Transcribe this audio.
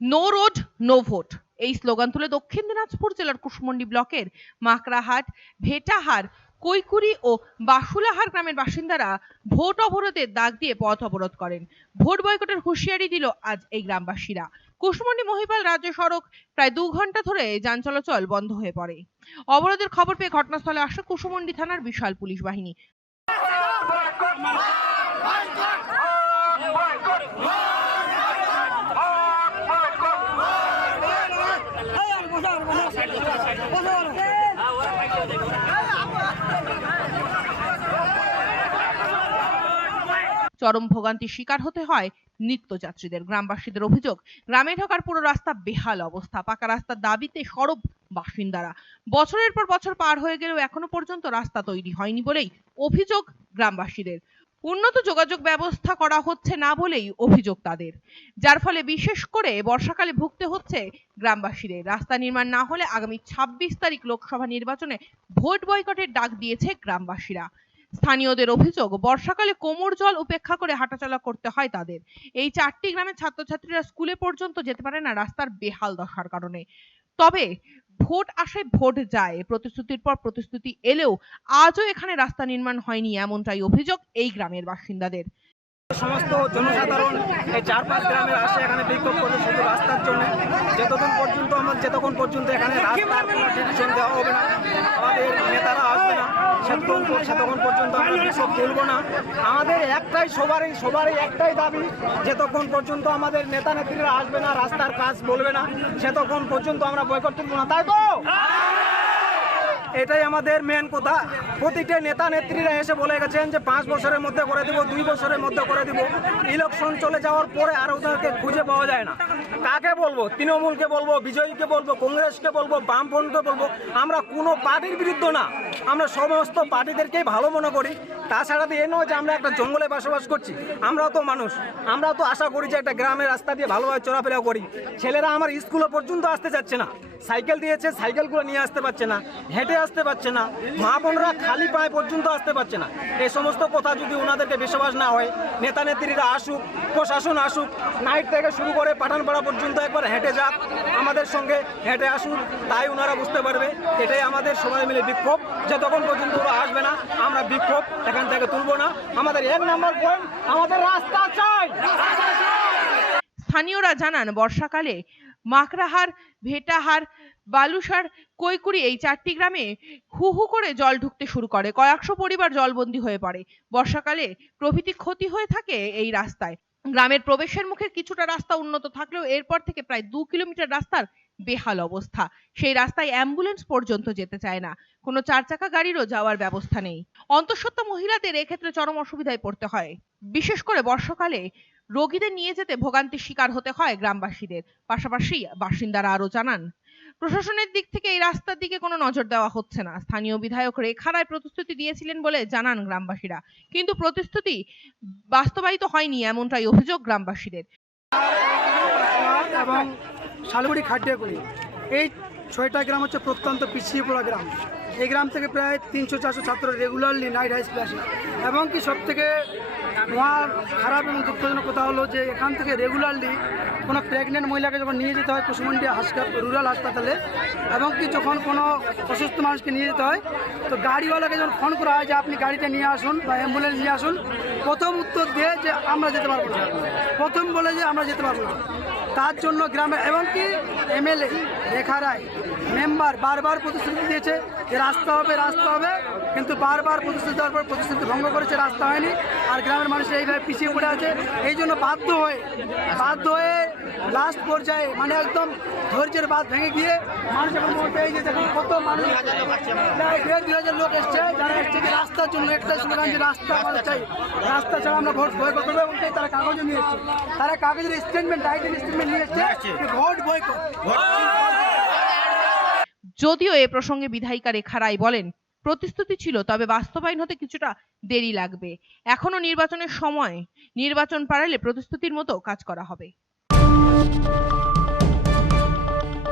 No road no vote এই slogan তুলে দক্ষিণ দিনাজপুর জেলার কুশমন্ডি ব্লকের মাকড়াহাট ভেটাহার কৈকুরি ও বাসুলাহার গ্রামের বাসিন্দারা ভোট অবরোধের দাগ দিয়ে পথ অবরোধ করেন ভোট বয়কটের হুঁশিয়ারি দিল আজ এই গ্রামবাসীরা কুশমন্ডি মহিপাল রাজ্য সড়ক প্রায় দু ঘণ্টা ধরে যান চলাচল বন্ধ হয়ে পড়ে অবরোধের খবর পেয়ে ঘটনাস্থলে আসে কুশমন্ডি থানার বিশাল পুলিশ বাহিনী চরম ভোগান্তির শিকার হতে হয় নিত্যযাত্রীদের। গ্রামবাসীদের অভিযোগ, গ্রামে ঢোকার পুরো রাস্তা বেহাল অবস্থা। পাকা রাস্তার দাবিতে সরব বাসিন্দারা। বছরের পর বছর পার হয়ে গেলেও এখনও পর্যন্ত রাস্তা তৈরি হয়নি বলেই অভিযোগ গ্রামবাসীদের। উন্নত যোগাযোগ ব্যবস্থা করা হচ্ছে না বলেই অভিযোগ তাদের। যার ফলে বিশেষ করে বর্ষাকালে ভুগতে হচ্ছে গ্রামবাসীদের। রাস্তা নির্মাণ না হলে আগামী ছাব্বিশ তারিখ লোকসভা নির্বাচনে ভোট বয়কটের ডাক দিয়েছে গ্রামবাসীরা। স্থানীয়দের অভিযোগ, বর্ষাকালে কোমর জল উপেক্ষা করে হাঁটাচলা করতে হয় তাদের। এই চারটি গ্রামের ছাত্রছাত্রীরা স্কুলে পর্যন্ত যেতে পারে না রাস্তার বেহাল দশার কারণে। তবে ভোট আসে ভোট যায়, প্রতিশ্রুতির পর প্রতিশ্রুতি এলেও আজও এখানে রাস্তা নির্মাণ হয়নি এমনটাই অভিযোগ এই গ্রামের বাসিন্দাদের। সমস্ত জনসাধারণ এই চার পাঁচ গ্রামের আসে এখানে বিক্ষোভ করে শুধু রাস্তার জন্য। যতক্ষণ পর্যন্ত আমার যতক্ষণ পর্যন্ত এখানে ডিসিশন দেওয়া হবে না, আমাদের নেতারা আসবে না সেতক্ষণ সেতক্ষণ পর্যন্ত আমরা বিক্ষোভ তুলব না। আমাদের একটাই সবারই সবারই একটাই দাবি যতক্ষণ পর্যন্ত আমাদের নেতা নেত্রীরা আসবে না রাস্তার কাজ বলবে না সেতক্ষণ পর্যন্ত আমরা বয়কট তুলব না। তাই তো? এটাই আমাদের মেন কথা। প্রতিটা নেতা নেত্রীরা এসে বলে গেছেন যে পাঁচ বছরের মধ্যে করে দিব, দুই বছরের মধ্যে করে দিব। ইলেকশন চলে যাওয়ার পরে আর ওদেরকে খুঁজে পাওয়া যায় না। কাকে বলব? তৃণমূলকে বলব, বিজয়ীকে বলব, কংগ্রেসকে বলব, বামফ্রন্টকে বলব। আমরা কোনো পার্টির বিরুদ্ধ না। আমরা সমস্ত পার্টিদেরকেই ভালো মনে করি। তাছাড়া তো এ নয় যে আমরা একটা জঙ্গলে বসবাস করছি। আমরাও তো মানুষ। আমরাও তো আশা করি যে একটা গ্রামের রাস্তা দিয়ে ভালোভাবে চলাফেরা করি। ছেলেরা আমার স্কুলে পর্যন্ত আসতে চাচ্ছে না। সাইকেল দিয়েছে, সাইকেলগুলো নিয়ে আসতে পারছে না। হেঁটে আসতে পারছে না। মা বোনরা খালি পায়ে পর্যন্ত আসতে পারছে না। এই সমস্ত কথা যদি ওনাদেরকে বিশ্বাস না হয়, নেতা নেত্রীরা আসুক, প্রশাসন আসুক নাইট থেকে শুরু করে পাঠানপাড়া পর্যন্ত একবার হেঁটে যাক, আমাদের সঙ্গে হেঁটে আসুন তাই ওনারা বুঝতে পারবে। এটাই আমাদের সবাই মিলে বিক্ষোভ। যতক্ষণ পর্যন্ত ওরা আসবে না, আমরা বিক্ষোভ। এখান থেকে তুলবো না। আমাদের এক নম্বর পয়েন্ট আমাদের রাস্তা চাই। স্থানীয়রা জানান, বর্ষাকালে মাকড়াহার, ভেটাহার, বালুসার কৈকুরি এই চারটি গ্রামে হু হু করে জল ঢুকতে শুরু করে। কয়েকশো পরিবার জলবন্দী হয়ে পড়ে। বর্ষাকালে প্রভৃতি ক্ষতি হয়ে থাকে এই রাস্তায়। গ্রামের প্রবেশের মুখে কিছুটা রাস্তা উন্নত থাকলেও এরপর থেকে প্রায় দু কিলোমিটার রাস্তার বেহাল অবস্থা। সেই রাস্তায় অ্যাম্বুলেন্স পর্যন্ত যেতে চায় না। কোনো চার চাকা গাড়িরও যাওয়ার ব্যবস্থা নেই। অন্তঃসত্ত্বা মহিলাদের এক্ষেত্রে চরম অসুবিধায় পড়তে হয়। বিশেষ করে বর্ষাকালে রোগীদের নিয়ে যেতে ভোগান্তির শিকার হতে হয় গ্রামবাসীদের। পাশাপাশি বাসিন্দারা আরও জানান, প্রশাসনের দিক থেকে এই রাস্তার দিকে কোনো নজর দেওয়া হচ্ছে না। স্থানীয় বিধায়ক রেখা রায় প্রতিশ্রুতি দিয়েছিলেন বলে জানান গ্রামবাসীরা। কিন্তু প্রতিশ্রুতি বাস্তবায়িত হয়নি এমনটাই অভিযোগ গ্রামবাসীদের। এবং শালগুড়ি খাটিয়াগুড়ি এই ছয়টা গ্রাম হচ্ছে প্রত্যন্ত পিছিয়ে পড়া গ্রাম। এই গ্রাম থেকে প্রায় তিনশো চারশো ছাত্র রেগুলারলি নাইট হাই স্কুলে আসে। এবং কি সব থেকে মহা খারাপ এবং দুঃখজনক কথা হলো যে এখান থেকে রেগুলারলি কোনো প্রেগনেন্ট মহিলাকে যখন নিয়ে যেতে হয় কুসুমন্ডি হাসপাতাল রুরাল হাসপাতালে, এবং কি যখন কোনো অসুস্থ মানুষকে নিয়ে যেতে হয়, তো গাড়িওয়ালাকে যখন ফোন করা হয় যে আপনি গাড়িটা নিয়ে আসুন বা অ্যাম্বুলেন্স নিয়ে আসুন, প্রথম উত্তর দিয়ে যে আমরা যেতে পারব না। প্রথম বলে যে আমরা যেতে পারব না। তার জন্য গ্রামে এমনকি এমএলএ রেখা রায় মেম্বার বারবার প্রতিশ্রুতি দিয়েছে যে রাস্তা হবে রাস্তা হবে, কিন্তু বারবার প্রতিশ্রুতি দেওয়ার পর প্রতিশ্রুতি ভঙ্গ করেছে, রাস্তা হয়নি। আর গ্রামের মানুষ এইভাবে পিছিয়ে পড়ে আছে। এই জন্য বাধ্য হয়ে বাধ্য হয়ে লাস্ট পর্যায়ে মানে একদম ধৈর্যের বাদ ভেঙে গিয়ে মানুষ এখন বলতে এই যে দেখুন কত মানুষ দেড় দুই হাজার লোক এসছে যারা এসছে যে রাস্তার জন্য একটা স্লোগান যে রাস্তা আমাদের চাই। রাস্তা ছাড়া আমরা ভোট বয়কট করব এবং তারা কাগজে নিয়ে এসছে। তারা কাগজের স্টেটমেন্ট আইডেন স্টেটমেন্ট নিয়ে এসছে যে ভোট বয়কট। যদিও এ প্রসঙ্গে বিধায়িকা রেখা রায় বলেন প্রতিশ্রুতি ছিল, তবে বাস্তবায়ন হতে কিছুটা দেরি লাগবে। এখনও নির্বাচনের সময়, নির্বাচন পাড়ালে প্রতিশ্রুতির মতো কাজ করা হবে।